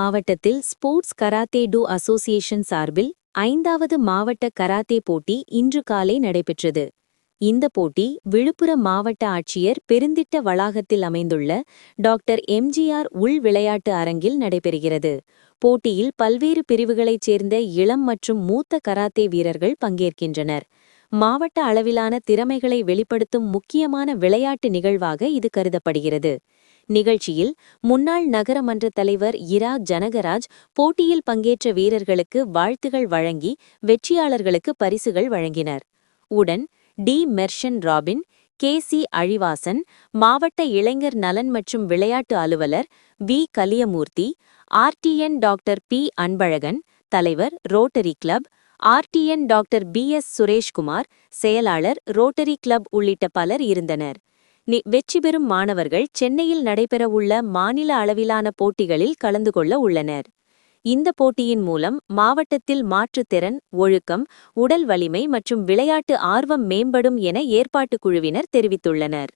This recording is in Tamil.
மாவட்டத்தில் ஸ்போர்ட்ஸ் கராத்தே டு அசோசியேஷன் சார்பில் 5வது மாவட்ட கராத்தே போட்டி இன்று காலை நடைபெற்றது. இந்த போட்டி விழுப்புரம் மாவட்ட ஆட்சியர் பெருந்திட்ட வளாகத்தில் அமைந்துள்ள டாக்டர் எம்ஜிஆர் உள் விளையாட்டு அரங்கில் நடைபெறுகிறது. போட்டியில் பல்வேறு பிரிவுகளைச் சேர்ந்த இளம் மற்றும் மூத்த கராத்தே வீரர்கள் பங்கேற்கின்றனர். மாவட்ட அளவிலான திறமைகளை வெளிப்படுத்தும் முக்கியமான விளையாட்டு நிகழ்வாக இது கருதப்படுகிறது. நிகழ்ச்சியில் முன்னாள் நகரமன்ற தலைவர் இரா ஜனகராஜ் போட்டியில் பங்கேற்ற வீரர்களுக்கு வாழ்த்துகள் வழங்கி வெற்றியாளர்களுக்கு பரிசுகள் வழங்கினர். உடன் டி மெர்ஷன் ராபின், கே.சி. அழிவாசன், மாவட்ட இளைஞர் நலன் மற்றும் விளையாட்டு அலுவலர் V. Kaliyamoorthy, RTN doctor P. Anbazhagan, தலைவர் Rotary Club, RTN doctor PS. Sureshkumar, செயலாளர் ரோட்டரி கிளப் உள்ளிட்ட பலர் இருந்தனர். வெற்றி பெறும் மாணவர்கள் சென்னையில் நடைபெறவுள்ள மாநில அளவிலான போட்டிகளில் கலந்து கொள்ள உள்ளனர். இந்த போட்டியின் மூலம் மாவட்டத்தில் மாற்றுத்திறன், ஒழுக்கம், உடல் வலிமை மற்றும் விளையாட்டு ஆர்வம் மேம்படும் என ஏற்பாட்டுக் குழுவினர் தெரிவித்துள்ளனர்.